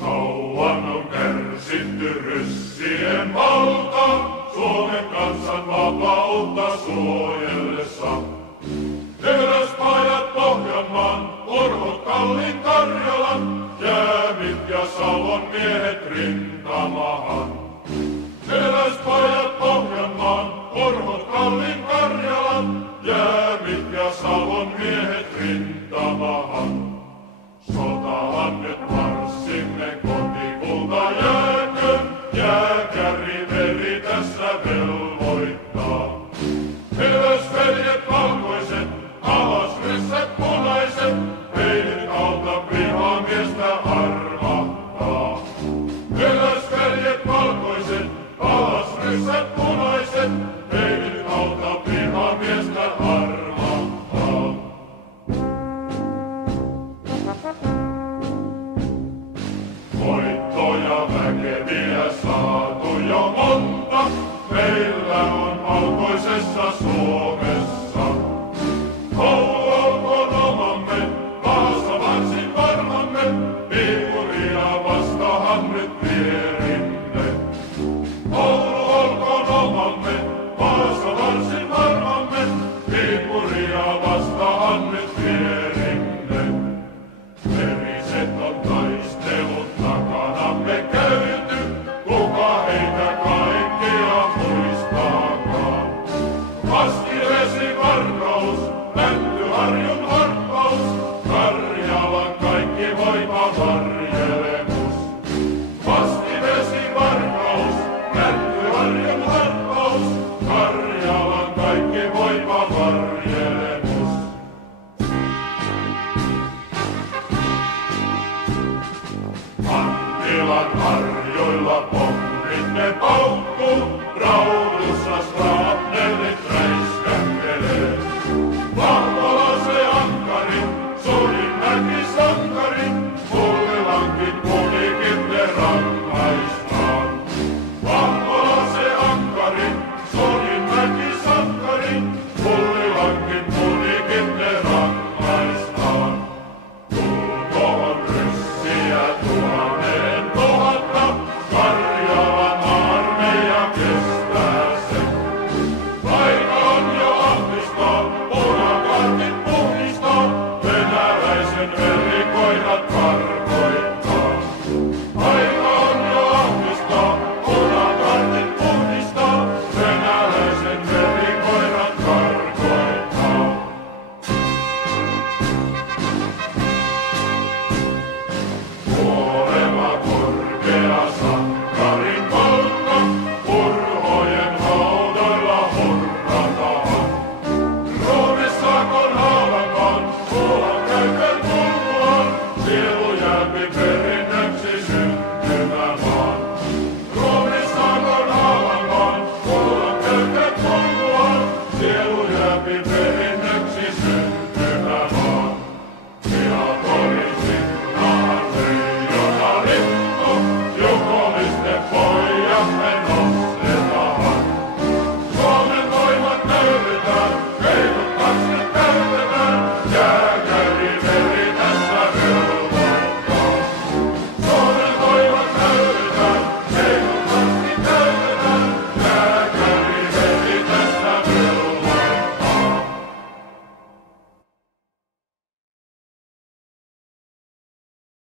Kauan on kärsitty ryssien valta, Suomen kansan vapautta suojellessa. Teräspajat Pohjanmaan, Urhot Kallin Karjalan, Jäämit ja Savon miehet rintamahan. Teräspajat Pohjanmaan, Urhot Kallin Karjalan, Jäämit ja Savon miehet rintamahan. Sotaan nyt marssimme kotikulta jääköön, jääkäri veri tässä velvoittaa. Teräsveljet valkoiset, alas ryssät punaiset, peilin alta vihamiestä armahtaa. Teräsveljet valkoiset, alas ryssät punaiset, peilin alta vihamiestä armahtaa. Voittoja väkeviä saatu jo monta, meillä on valkoisessa Suomessa. Koulu olkoon omamme, Vaasa varsin varmamme, Viipuria vastahan nyt vierimme. Koulu olkoon omamme, Vaasa varsin varmamme, Viipuria vastahan nyt vierimme. Veriset on taistelut takanamme käyty, kuka heitä kaikkia muistaakaan. Vastivesi varkaus, Mäntyharjun harppaus, Karjalan kaikki voima varjelemus. Vastivesi varkaus, Mäntyharjun harppaus, Karjalan kaikki voima varjelemus. Anttilan harjoilla pommimme paukkuu,